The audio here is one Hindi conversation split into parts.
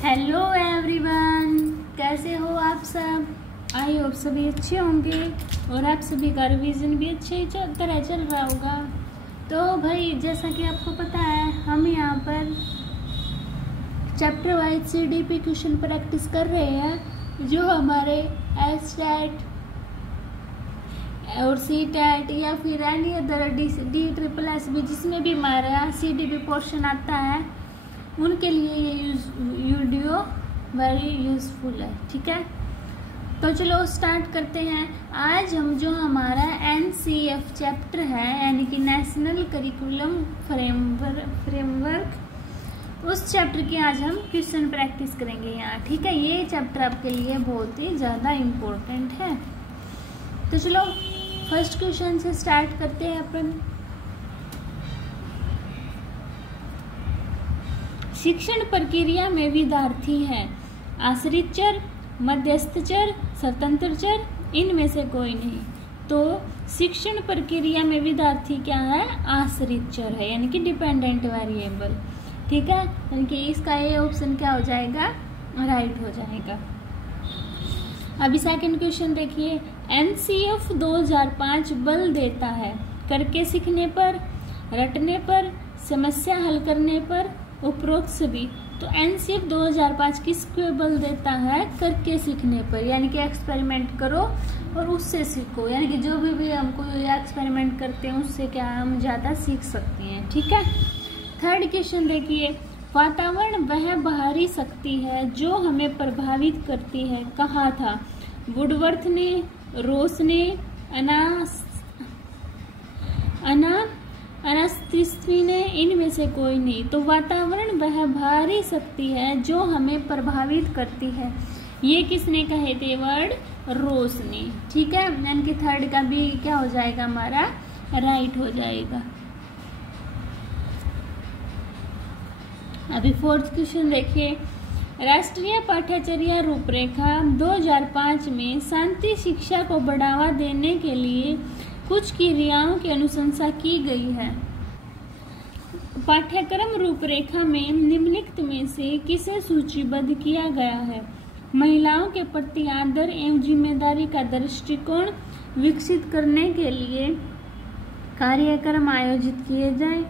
हेलो एवरीवन, कैसे हो आप सब। आई होप सभी अच्छे होंगे और आप सभी का रिवीजन भी अच्छे ही तरह चल रहा होगा। तो भाई जैसा कि आपको पता है, हम यहाँ पर chapter wise CDP question practice कर रहे हैं, जो हमारे एसटेट और CTET या फिर एनी अदर DSSS जिसमें भी हमारा CDP पोर्शन आता है, उनके लिए ये वीडियो वेरी यूज़फुल है। ठीक है, तो चलो स्टार्ट करते हैं। आज हम जो हमारा NCF चैप्टर है, यानी कि नेशनल करिकुलम फ्रेमवर्क, उस चैप्टर की आज हम क्वेश्चन प्रैक्टिस करेंगे यहाँ। ठीक है, ये चैप्टर आपके लिए बहुत ही ज़्यादा इम्पोर्टेंट है। तो चलो फर्स्ट क्वेश्चन से स्टार्ट करते हैं अपन। शिक्षण प्रक्रिया में विद्यार्थी हैं आश्रित चर, मध्यस्थ चर, स्वतंत्र चर, इनमें से कोई नहीं। तो शिक्षण प्रक्रिया में विद्यार्थी क्या है? आश्रित चर है, यानी कि डिपेंडेंट वेरिएबल। ठीक है, यानी कि इसका ये ऑप्शन क्या हो जाएगा? राइट हो जाएगा। अभी सेकंड क्वेश्चन देखिए। NCF 2005 बल देता है करके सीखने पर, रटने पर, समस्या हल करने पर, उपरोक्त सभी। तो NCF 2005 किसको बल देता है? करके सीखने पर, यानी कि एक्सपेरिमेंट करो और उससे सीखो। यानी कि जो भी हम कोई एक्सपेरिमेंट करते हैं उससे क्या हम ज़्यादा सीख सकते हैं। ठीक है, थर्ड क्वेश्चन देखिए। वातावरण वह बाहरी शक्ति है जो हमें प्रभावित करती है, कहा था? वुडवर्थ ने, रोस ने, अनास्तिस्वी ने, इनमें से कोई नहीं। तो वातावरण वह बाहरी शक्ति है जो हमें प्रभावित करती है, ये किसने कहे थे वर्ड? रोस ने। ठीक है, यानी कि थर्ड का भी क्या हो जाएगा? हमारा राइट हो जाएगा। अभी फोर्थ क्वेश्चन देखिए। राष्ट्रीय पाठ्यचर्या रूपरेखा 2005 में शांति शिक्षा को बढ़ावा देने के लिए कुछ क्रियाओं की अनुशंसा की गई है। पाठ्यक्रम रूपरेखा में निम्नलिखित में से किसे सूचीबद्ध किया गया है? महिलाओं के प्रति आदर एवं जिम्मेदारी का दृष्टिकोण विकसित करने के लिए कार्यक्रम आयोजित किए जाए,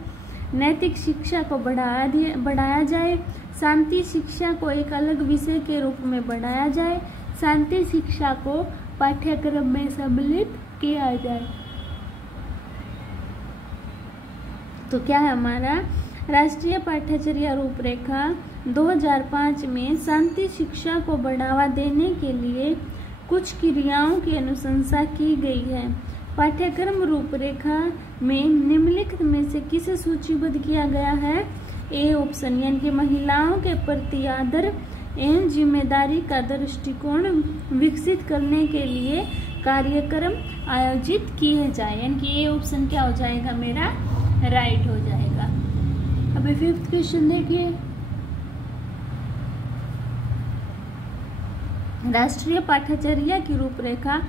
नैतिक शिक्षा को बढ़ाया जाए, शांति शिक्षा को एक अलग विषय के रूप में बढ़ाया जाए, शांति शिक्षा को पाठ्यक्रम में सम्मिलित किया जाए। तो क्या है हमारा? राष्ट्रीय पाठ्यचर्या रूपरेखा 2005 में शांति शिक्षा को बढ़ावा देने के लिए कुछ क्रियाओं की अनुशंसा की गई है। पाठ्यक्रम रूपरेखा में निम्नलिखित में से किसे सूचीबद्ध किया गया है? ए ऑप्शन, यानी कि महिलाओं के प्रति आदर एवं जिम्मेदारी का दृष्टिकोण विकसित करने के लिए कार्यक्रम आयोजित किए जाए, यानी कि ये ऑप्शन क्या हो जाएगा? मेरा राइट हो जाएगा। अभी फिफ्थ क्वेश्चन देखिए। राष्ट्रीय पाठ्यचर्या की रूपरेखा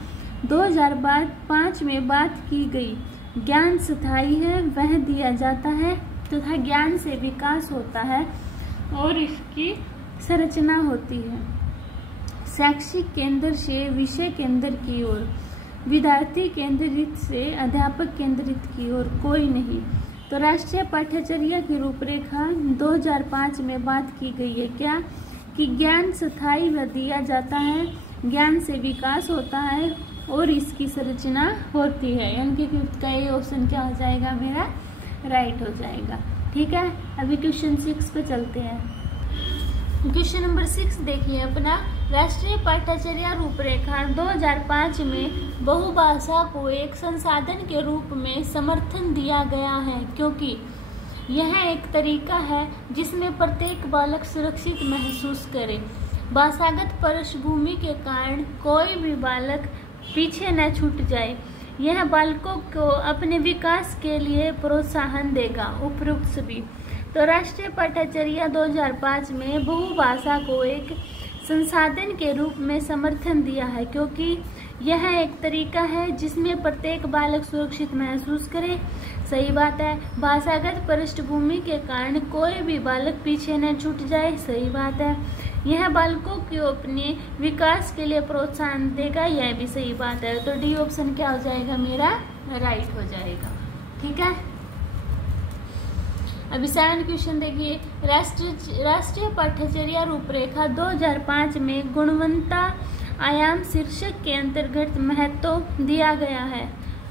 2005 में बात की गई ज्ञान स्थायी है, वह दिया जाता है तथा ज्ञान से विकास होता है और इसकी संरचना होती है। शैक्षिक केंद्र से विषय केंद्र की ओर, विद्यार्थी केंद्रित से अध्यापक केंद्रित की ओर कोई नहीं। तो राष्ट्रीय पाठ्यचर्या की रूपरेखा 2005 में बात की गई है क्या? कि ज्ञान स्थायी व दिया जाता है, ज्ञान से विकास होता है और इसकी संरचना होती है, यानी कि फिफ्थ का ये ऑप्शन क्या हो जाएगा? मेरा राइट हो जाएगा। ठीक है, अभी क्वेश्चन 6 पे चलते हैं। क्वेश्चन नंबर 6 देखिए अपना। राष्ट्रीय पाठ्यचर्या रूपरेखा 2005 में बहुभाषा को एक संसाधन के रूप में समर्थन दिया गया है, क्योंकि यह एक तरीका है जिसमें प्रत्येक बालक सुरक्षित महसूस करे। भाषागत पृष्ठभूमि के कारण कोई भी बालक पीछे न छूट जाए। यह बालकों को अपने विकास के लिए प्रोत्साहन देगा। उपरोक्त सभी। तो राष्ट्रीय पाठ्यचर्या 2005 में बहुभाषा को एक संसाधन के रूप में समर्थन दिया है, क्योंकि यह एक तरीका है जिसमें प्रत्येक बालक सुरक्षित महसूस करे। सही बात है। भाषागत पृष्ठभूमि के कारण कोई भी बालक पीछे न छूट जाए। सही बात है। यह बालकों को अपने विकास के लिए प्रोत्साहन देगा, यह भी सही बात है। तो डी ऑप्शन क्या हो जाएगा मेरा, राइट हो जाएगा। ठीक है, अभी 7 क्वेश्चन देखिए। राष्ट्रीय पाठ्यचर्या रूपरेखा 2005 में गुणवत्ता आयाम शीर्षक के अंतर्गत महत्व दिया गया है।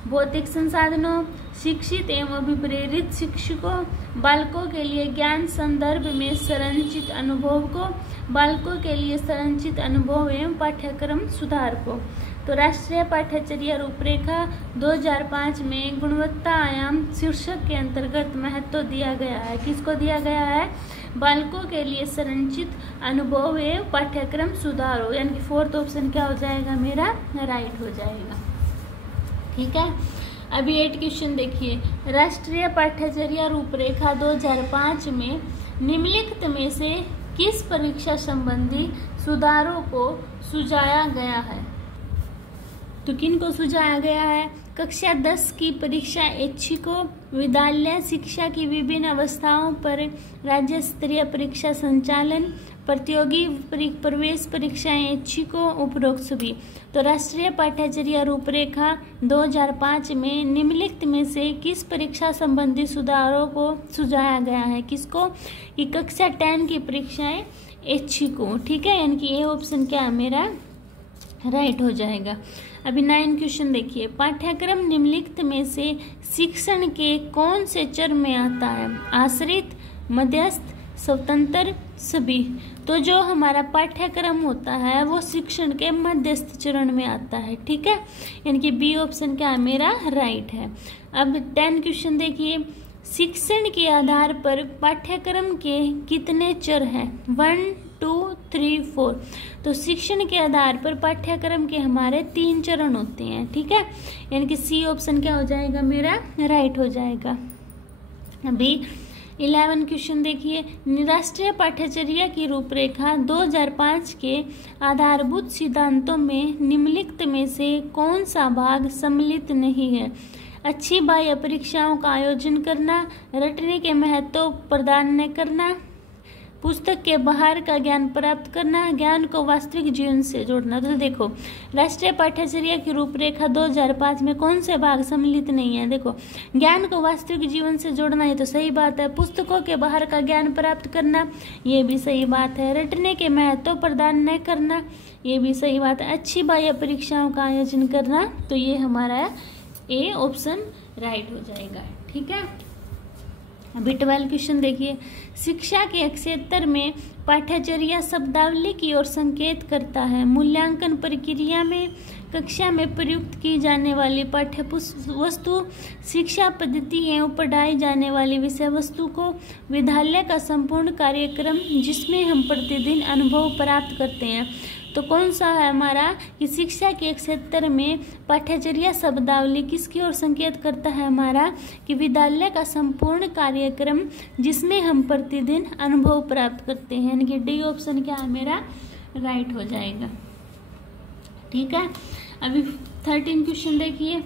भौतिक संसाधनों, शिक्षित एवं अभिप्रेरित शिक्षकों, बालकों के लिए ज्ञान संदर्भ में संरचित अनुभव को, बालकों के लिए संरचित अनुभव एवं पाठ्यक्रम सुधार को। तो राष्ट्रीय पाठ्यचर्या रूपरेखा 2005 में गुणवत्ता आयाम शीर्षक के अंतर्गत महत्व दिया गया है। किसको दिया गया है, बालकों के लिए संरचित अनुभव एवं पाठ्यक्रम सुधार हो, यानी कि 4th ऑप्शन क्या हो जाएगा मेरा, राइट हो जाएगा। ठीक है, अभी 8 क्वेश्चन देखिए। राष्ट्रीय पाठ्यचर्या रूपरेखा 2005 में निम्नलिखित में से किस परीक्षा संबंधी सुधारों को सुझाया गया है। तो किन को सुझाया गया है, कक्षा 10 की परीक्षा ऐच्छिकों, विद्यालय शिक्षा की विभिन्न अवस्थाओं पर राज्य स्तरीय परीक्षा संचालन, प्रतियोगी प्रवेश परीक्षाएं ऐच्छिकों, उपरोक्त सभी। तो राष्ट्रीय पाठ्यचर्या रूपरेखा 2005 में निम्नलिखित में से किस परीक्षा संबंधी सुधारों को सुझाया गया है, किसको, कि कक्षा 10 की परीक्षाएं ऐच्छिकों। ठीक है, यानी कि ए ऑप्शन क्या है मेरा, राइट हो जाएगा। अभी 9 क्वेश्चन देखिए। पाठ्यक्रम निम्नलिखित में से शिक्षण के कौन से चरण में आता है, आश्रित, मध्यस्थ, स्वतंत्र, सभी। तो जो हमारा पाठ्यक्रम होता है वो शिक्षण के मध्यस्थ चरण में आता है। ठीक है, यानी कि बी ऑप्शन क्या है मेरा, राइट है। अब 10 क्वेश्चन देखिए। शिक्षण के आधार पर पाठ्यक्रम के कितने चर हैं, 1, 2, 3, 4। तो शिक्षण के आधार पर पाठ्यक्रम के हमारे 3 चरण होते हैं। ठीक है, यानी कि सी ऑप्शन क्या हो जाएगा मेरा, राइट हो जाएगा। अभी 11 क्वेश्चन देखिए। राष्ट्रीय पाठ्यचर्या की रूपरेखा 2005 के आधारभूत सिद्धांतों में निम्नलिखित में से कौन सा भाग सम्मिलित नहीं है। अच्छी बाह्य परीक्षाओं का आयोजन करना, रटने के महत्व प्रदान न करना, पुस्तक के बाहर का ज्ञान प्राप्त करना, ज्ञान को वास्तविक जीवन से जोड़ना। तो देखो, राष्ट्रीय पाठ्यचर्या की रूपरेखा 2005 में कौन से भाग सम्मिलित नहीं है। देखो, ज्ञान को वास्तविक जीवन से जोड़ना, ये तो सही बात है। पुस्तकों के बाहर का ज्ञान प्राप्त करना, ये भी सही बात है। रटने के महत्व प्रदान न करना, ये भी सही बात है। अच्छी बाह्य परीक्षाओं का आयोजन करना, तो ये हमारा ए ऑप्शन राइट हो जाएगा। ठीक है, अभी 12 क्वेश्चन देखिए। शिक्षा के क्षेत्र में पाठ्यचर्या शब्दावली की ओर संकेत करता है। मूल्यांकन प्रक्रिया में कक्षा में प्रयुक्त की जाने वाली पाठ्य वस्तु, शिक्षा पद्धति एवं पढ़ाई जाने वाली विषय वस्तु को, विद्यालय का संपूर्ण कार्यक्रम जिसमें हम प्रतिदिन अनुभव प्राप्त करते हैं। तो कौन सा है हमारा, कि शिक्षा के क्षेत्र में पाठ्यचर्या शब्दावली किसकी ओर संकेत करता है हमारा, कि विद्यालय का संपूर्ण कार्यक्रम जिसमें हम प्रतिदिन अनुभव प्राप्त करते हैं। यानी कि डी ऑप्शन क्या है मेरा, राइट हो जाएगा। ठीक है, अभी 13 क्वेश्चन देखिए।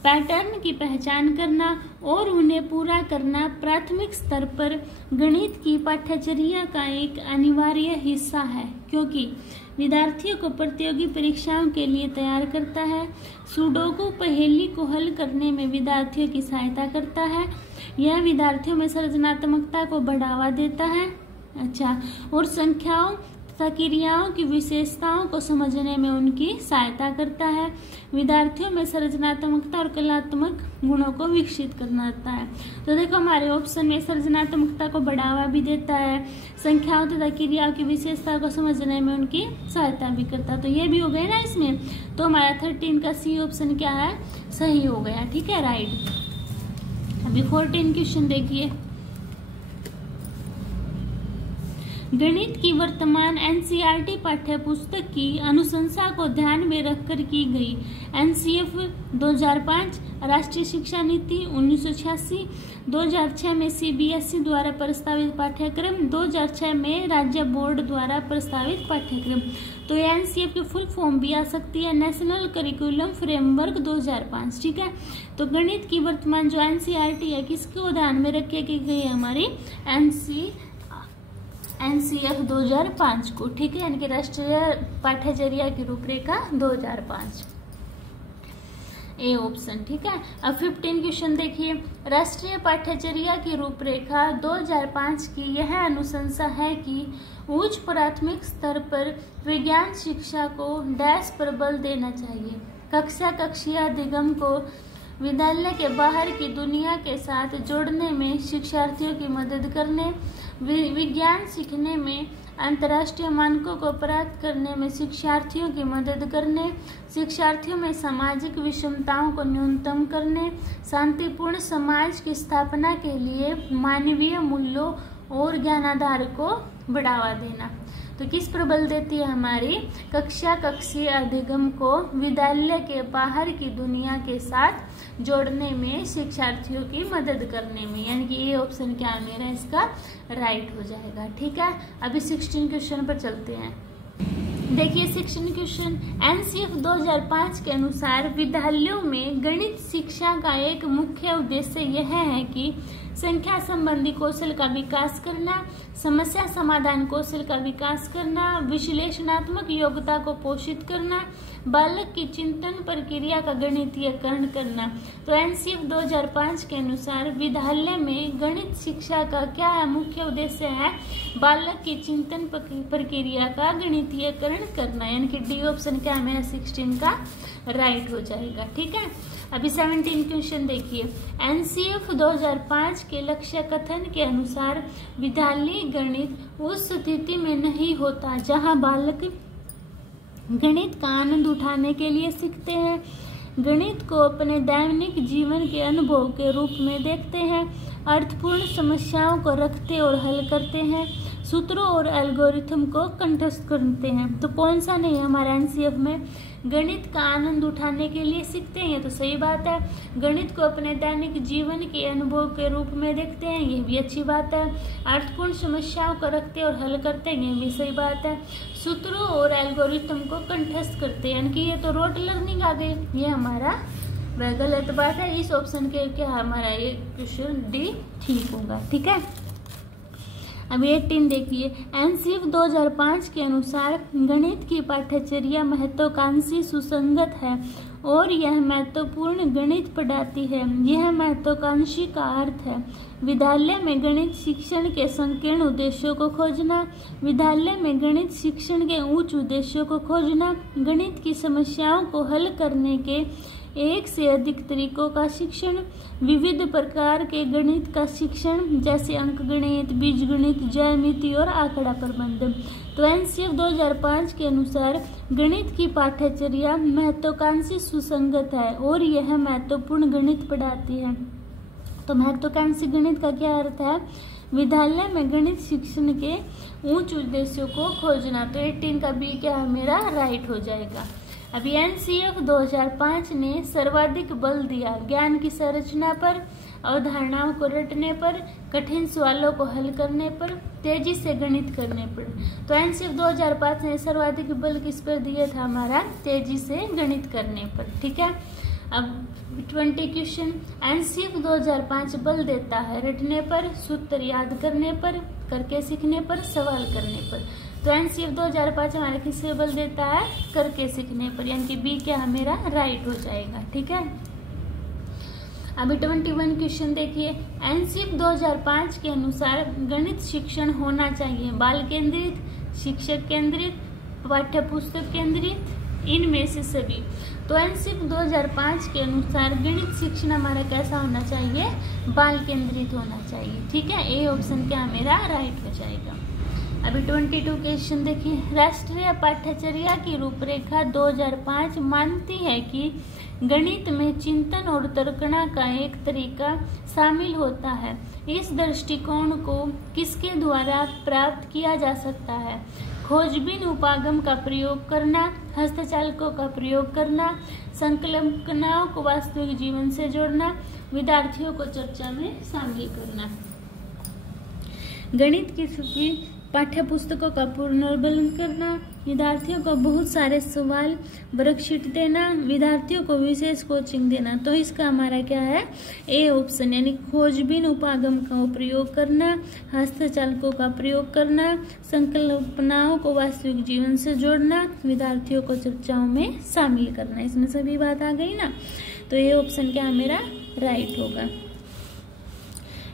पैटर्न की पहचान करना और उन्हें पूरा करना प्राथमिक स्तर पर गणित की पाठ्यचर्या का एक अनिवार्य हिस्सा है, क्योंकि विद्यार्थियों को प्रतियोगी परीक्षाओं के लिए तैयार करता है। सुडोकू पहेली को हल करने में विद्यार्थियों की सहायता करता है। यह विद्यार्थियों में सृजनात्मकता को बढ़ावा देता है। अच्छा, और संख्याओं तथा क्रियाओं की विशेषताओं को समझने में उनकी सहायता करता है। विद्यार्थियों में सृजनात्मकता और कलात्मक गुणों को विकसित करता है। तो देखो, हमारे ऑप्शन में सृजनात्मकता को बढ़ावा भी देता है, संख्याओं तथा क्रियाओं की विशेषता को समझने में उनकी सहायता भी करता है। तो ये भी हो गया ना इसमें। तो हमारा 13 का सी ऑप्शन क्या है, सही हो गया। ठीक है, राइट। अभी 14 क्वेश्चन देखिए। गणित की वर्तमान एनसीईआरटी पाठ्य पुस्तक की अनुशंसा को ध्यान में रखकर की गई एनसीएफ 2005, राष्ट्रीय शिक्षा नीति 1986, 2006 में सीबीएसई द्वारा प्रस्तावित पाठ्यक्रम, 2006 में राज्य बोर्ड द्वारा प्रस्तावित पाठ्यक्रम। तो एनसीएफ की फुल फॉर्म भी आ सकती है, नेशनल करिकुलम फ्रेमवर्क 2005। ठीक है, तो गणित की वर्तमान जो एनसीईआरटी है किसको ध्यान में रख के की गई है, हमारी NCF 2005 को, ठीक है, यानी कि राष्ट्रीय पाठ्यचर्या की रूपरेखा 2005, ए ऑप्शन, ठीक है। अब 15 क्वेश्चन देखिए, राष्ट्रीय पाठ्यचर्या की रूपरेखा 2005 की यह अनुशंसा है कि उच्च प्राथमिक स्तर पर विज्ञान शिक्षा को डैश पर बल देना चाहिए, कक्षीय अधिगम को विद्यालय के बाहर की दुनिया के साथ जोड़ने में शिक्षार्थियों की मदद करने, विज्ञान सीखने में अंतर्राष्ट्रीय मानकों को प्राप्त करने में शिक्षार्थियों की मदद करने, शिक्षार्थियों में सामाजिक विषमताओं को न्यूनतम करने, शांतिपूर्ण समाज की स्थापना के लिए मानवीय मूल्यों और ज्ञानाधार को बढ़ावा देना। तो किस पर बल देती है हमारी कक्षीय अधिगम को विद्यालय के बाहर की दुनिया के साथ जोड़ने में, शिक्षार्थियों की मदद करने में, यानी कि ये ऑप्शन क्या मेरा इसका राइट हो जाएगा, ठीक है। अभी 16 क्वेश्चन पर चलते हैं। देखिए 16 क्वेश्चन, NCF 2005 के अनुसार विद्यालयों में गणित शिक्षा का एक मुख्य उद्देश्य यह है कि संख्या संबंधी कौशल का विकास करना, समस्या समाधान कौशल का विकास करना, विश्लेषणात्मक योग्यता को पोषित करना, बालक की चिंतन प्रक्रिया का गणितीयकरण करना। तो NCF 2005 के अनुसार विद्यालय में गणित शिक्षा का क्या है मुख्य उद्देश्य है, बालक की चिंतन प्रक्रिया का गणितीयकरण करना, यानी कि डी ऑप्शन क्या है मेरा 16 का राइट हो जाएगा, ठीक है। अभी 17 क्वेश्चन देखिए, NCF 2005 के लक्ष्य कथन के अनुसार विद्यालय गणित उस स्थिति में नहीं होता जहां बालक गणित का आनंद उठाने के लिए सीखते हैं, गणित को अपने दैनिक जीवन के अनुभव के रूप में देखते हैं, अर्थपूर्ण समस्याओं को रखते और हल करते हैं, सूत्रों और एल्गोरिथम को कंठस्थ करते हैं। तो कौन सा नहीं है हमारे NCF में, गणित का आनंद उठाने के लिए सीखते हैं, तो सही बात है। गणित को अपने दैनिक जीवन के अनुभव के रूप में देखते हैं, ये भी अच्छी बात है। अर्थपूर्ण समस्याओं को रखते और हल करते हैं, ये भी सही बात है। सूत्रों और एल्गोरिथम को कंठस्थ करते हैं, यानी कि ये तो रोट लर्निंग आ गई, ये हमारा वह गलत बात है। इस ऑप्शन के क्या हमारा ये क्वेश्चन डी ठीक होगा, ठीक है। अभी 18 देखिए, NCF 2005 के अनुसार गणित की पाठ्यचर्या महत्वाकांक्षी सुसंगत है और यह महत्वपूर्ण गणित पढ़ाती है। यह महत्वाकांक्षी का अर्थ है विद्यालय में गणित शिक्षण के संकीर्ण उद्देश्यों को खोजना, विद्यालय में गणित शिक्षण के उच्च उद्देश्यों को खोजना, गणित की समस्याओं को हल करने के एक से अधिक तरीकों का शिक्षण, विविध प्रकार के गणित का शिक्षण जैसे अंकगणित, बीजगणित, ज्यामिति और आंकड़ा प्रबंध। तो NCF 2005 के अनुसार गणित की पाठ्यचर्या महत्वाकांक्षी सुसंगत है और यह महत्वपूर्ण गणित पढ़ाती है। तो महत्वाकांक्षी गणित का क्या अर्थ है, विद्यालय में गणित शिक्षण के उच्च उद्देश्यों को खोजना। तो 18 का बी क्या मेरा राइट हो जाएगा। अभी NCF 2005 ने सर्वाधिक बल दिया ज्ञान की संरचना पर, अवधारणाओं को रटने पर, कठिन सवालों को हल करने पर, तेजी से गणित करने पर। तो NCF 2005 ने सर्वाधिक बल किस पर दिया था हमारा, तेजी से गणित करने पर, ठीक है। अब 20 क्वेश्चन, NCF 2005 बल देता है रटने पर, सूत्र याद करने पर, करके सीखने पर, सवाल करने पर। तो NCF 2005 हमारा किससे बल देता है, करके सीखने पर, यानी कि बी क्या मेरा राइट हो जाएगा, ठीक है। अभी 21 क्वेश्चन देखिए, NCF 2005 के अनुसार गणित शिक्षण होना चाहिए बाल केंद्रित, शिक्षक केंद्रित, पाठ्य पुस्तक केंद्रित, इनमें से सभी। तो NCF 2005 के अनुसार गणित शिक्षण हमारा कैसा होना चाहिए, बाल केंद्रित होना चाहिए, ठीक है। ए ऑप्शन क्या मेरा राइट हो जाएगा। अभी 22 क्वेश्चन देखिए, राष्ट्रीय पाठ्यचर्या की रूपरेखा 2005 मानती है कि गणित में चिंतन और तर्कना का एक तरीका शामिल होता है। इस दृष्टिकोण को किसके द्वारा प्राप्त किया जा सकता है, खोजबीन उपागम का प्रयोग करना, हस्तचालकों का प्रयोग करना, संकल्पनाओं को वास्तविक जीवन से जोड़ना, विद्यार्थियों को चर्चा में शामिल करना। गणित की पाठ्य पुस्तकों का पुनर्बलन करना, विद्यार्थियों को बहुत सारे सवाल वर्कशीट देना, विद्यार्थियों को विशेष कोचिंग देना। तो इसका हमारा क्या है, ए ऑप्शन, यानी खोजबीन उपागम का प्रयोग करना, हस्तचालकों का प्रयोग करना, संकल्पनाओं को वास्तविक जीवन से जोड़ना, विद्यार्थियों को चर्चाओं में शामिल करना। इसमें सभी बात आ गई ना, तो ये ऑप्शन क्या मेरा राइट होगा।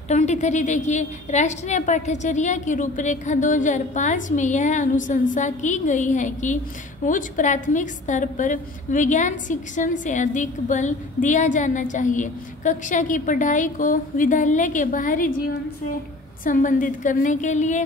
23 देखिए, राष्ट्रीय पाठ्यचर्या की रूपरेखा 2005 में यह अनुशंसा की गई है कि उच्च प्राथमिक स्तर पर विज्ञान शिक्षण से अधिक बल दिया जाना चाहिए। कक्षा की पढ़ाई को विद्यालय के बाहरी जीवन से संबंधित करने के लिए,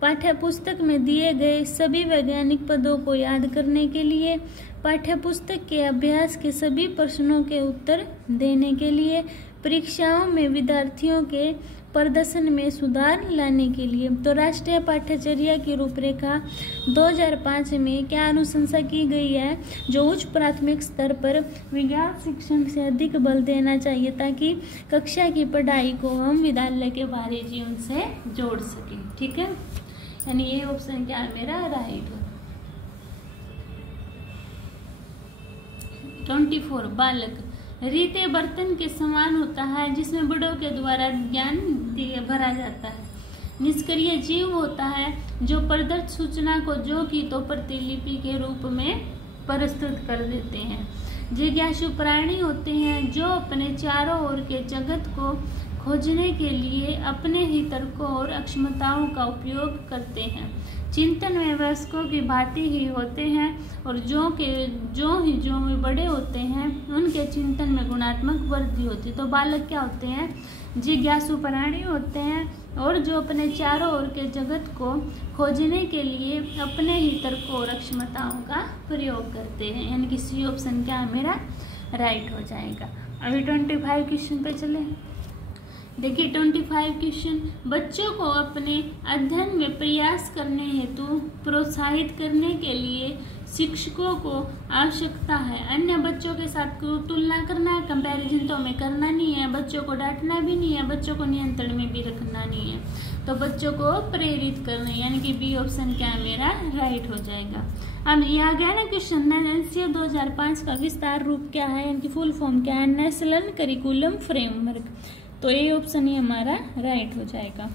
पाठ्यपुस्तक में दिए गए सभी वैज्ञानिक पदों को याद करने के लिए, पाठ्यपुस्तक के अभ्यास के सभी प्रश्नों के उत्तर देने के लिए, परीक्षाओं में विद्यार्थियों के प्रदर्शन में सुधार लाने के लिए। तो राष्ट्रीय पाठ्यचर्या की रूपरेखा 2005 में क्या अनुशंसा की गई है, जो उच्च प्राथमिक स्तर पर विज्ञान शिक्षण से अधिक बल देना चाहिए ताकि कक्षा की पढ़ाई को हम विद्यालय के बाहरी जीवन से जोड़ सकें। ठीक है, यानी ये ऑप्शन क्या है मेरा राइट हो। 24 बालक रीते बर्तन के समान होता है जिसमें बड़ों के द्वारा ज्ञान भरा जाता है। निष्क्रिय जीव होता है जो प्रदत्त सूचना को जो की तो प्रतिलिपि के रूप में प्रस्तुत कर देते हैं। जिज्ञासु प्राणी होते हैं जो अपने चारों ओर के जगत को खोजने के लिए अपने ही तर्कों और अक्षमताओं का उपयोग करते हैं। चिंतन में वयस्कों की भांति ही होते हैं और जो में बड़े होते हैं उनके चिंतन में गुणात्मक वृद्धि होती है। तो बालक क्या होते हैं, जिज्ञासु प्राणी होते हैं और जो अपने चारों ओर के जगत को खोजने के लिए अपने ही तर्कों और अक्षमताओं का प्रयोग करते हैं। यानी कि सी ऑप्शन क्या है मेरा राइट हो जाएगा। अभी 25 क्वेश्चन पे चले। देखिए 25 क्वेश्चन, बच्चों को अपने अध्ययन में प्रयास करने हेतु प्रोत्साहित करने के लिए शिक्षकों को आवश्यकता है। अन्य बच्चों के साथ तुलना करना, कंपैरिजन तो हमें करना नहीं है, बच्चों को डांटना भी नहीं है, बच्चों को नियंत्रण में भी रखना नहीं है, तो बच्चों को प्रेरित करना, यानी कि बी ऑप्शन क्या है मेरा राइट हो जाएगा। अब ये आ गया ना क्वेश्चन, एनसीईआरटी 2005 का विस्तार रूप क्या है, यानी कि फुल फॉर्म क्या है, नेशनल करिकुलम फ्रेमवर्क। तो ये ऑप्शन ही हमारा राइट हो जाएगा।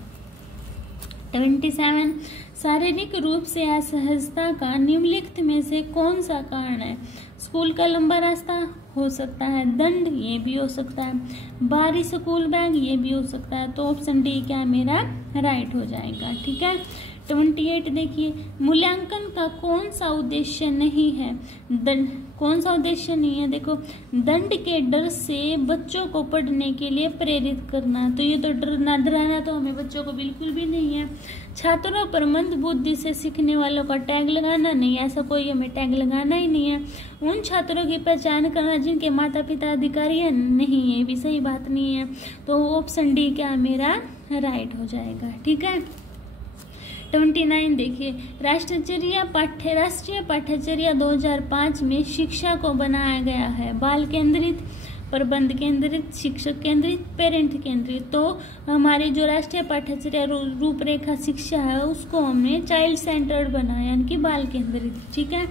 27 शारीरिक रूप से असहजता का निम्नलिखित में से कौन सा कारण है। स्कूल का लंबा रास्ता हो सकता है, दंड ये भी हो सकता है, भारी स्कूल बैग ये भी हो सकता है। तो ऑप्शन डी क्या मेरा राइट हो जाएगा। ठीक है, 28 देखिए, मूल्यांकन का कौन सा उद्देश्य नहीं है, दंड कौन सा उद्देश्य नहीं है। देखो, दंड के डर से बच्चों को पढ़ने के लिए प्रेरित करना, तो ये तो डराना तो हमें बच्चों को बिल्कुल भी नहीं है। छात्रों पर मंद बुद्धि से सीखने वालों का टैग लगाना नहीं, ऐसा कोई हमें टैग लगाना ही नहीं है। उन छात्रों की पहचान करना जिनके माता पिता अधिकारी है, नहीं ये भी सही बात नहीं है। तो ऑप्शन डी क्या मेरा राइट हो जाएगा। ठीक है, 29 देखिए, राष्ट्रीय पाठ्यचर्या 2005 में शिक्षा को बनाया गया है बाल केंद्रित, प्रबंध केंद्रित, शिक्षक केंद्रित, पेरेंट केंद्रित। तो हमारी जो राष्ट्रीय पाठ्यचर्या रूपरेखा शिक्षा है उसको हमने चाइल्ड सेंटर्ड बनाया, यानी कि बाल केंद्रित। ठीक है,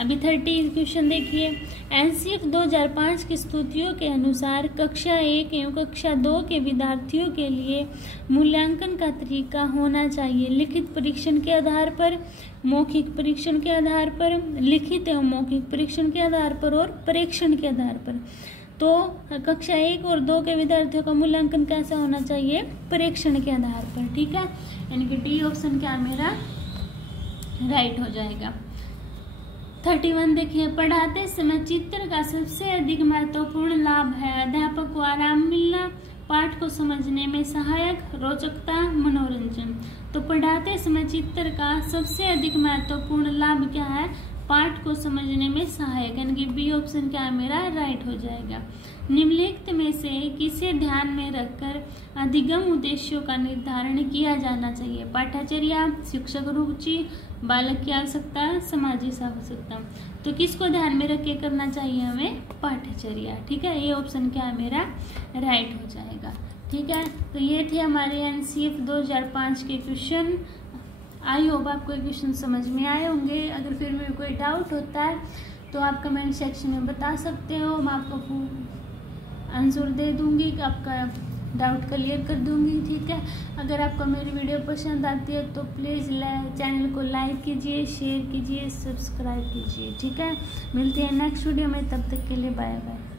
अभी 30 क्वेश्चन देखिए, एनसीईआरटी 2005 की स्तुतियों के अनुसार कक्षा 1 एवं कक्षा 2 के विद्यार्थियों के लिए मूल्यांकन का तरीका होना चाहिए लिखित परीक्षण के आधार पर, मौखिक परीक्षण के आधार पर, लिखित एवं मौखिक परीक्षण के आधार पर और प्रेक्षण के आधार पर। तो कक्षा 1 और 2 के विद्यार्थियों का मूल्यांकन कैसा होना चाहिए, परीक्षण के आधार पर। ठीक है, यानी कि डी ऑप्शन क्या मेरा राइट हो जाएगा। 31 देखिए, पढ़ाते समय चित्र का सबसे अधिक महत्वपूर्ण लाभ है अध्यापक को आराम मिलना, पाठ को समझने में सहायक, रोचकता, मनोरंजन। तो पढ़ाते समय चित्र का सबसे अधिक महत्वपूर्ण लाभ क्या है, पाठ को समझने में सहायक, यानी कि बी ऑप्शन क्या मेरा राइट हो जाएगा। निम्नलिखित में से किसे ध्यान में रखकर अधिगम उद्देश्यों का निर्धारण किया जाना चाहिए, पाठ्यचर्या, शिक्षक रुचि, बालक की आवश्यकता, सामाजिक आवश्यकता। तो किसको ध्यान में रख के करना चाहिए हमें, पाठ्यचर्या। ठीक है, ये ऑप्शन क्या है मेरा राइट हो जाएगा। ठीक है, तो ये थे हमारे एनसीईआरटी 2005 के क्वेश्चन। आई होप आपको क्वेश्चन समझ में आए होंगे। अगर फिर में कोई डाउट होता है तो आप कमेंट सेक्शन में बता सकते हो, मैं आपको आंसर दे दूंगी, कि आपका डाउट क्लियर कर दूंगी, ठीक है। अगर आपको मेरी वीडियो पसंद आती है तो प्लीज़ चैनल को लाइक कीजिए, शेयर कीजिए, सब्सक्राइब कीजिए, ठीक है। मिलते हैं नेक्स्ट वीडियो में, तब तक के लिए बाय बाय।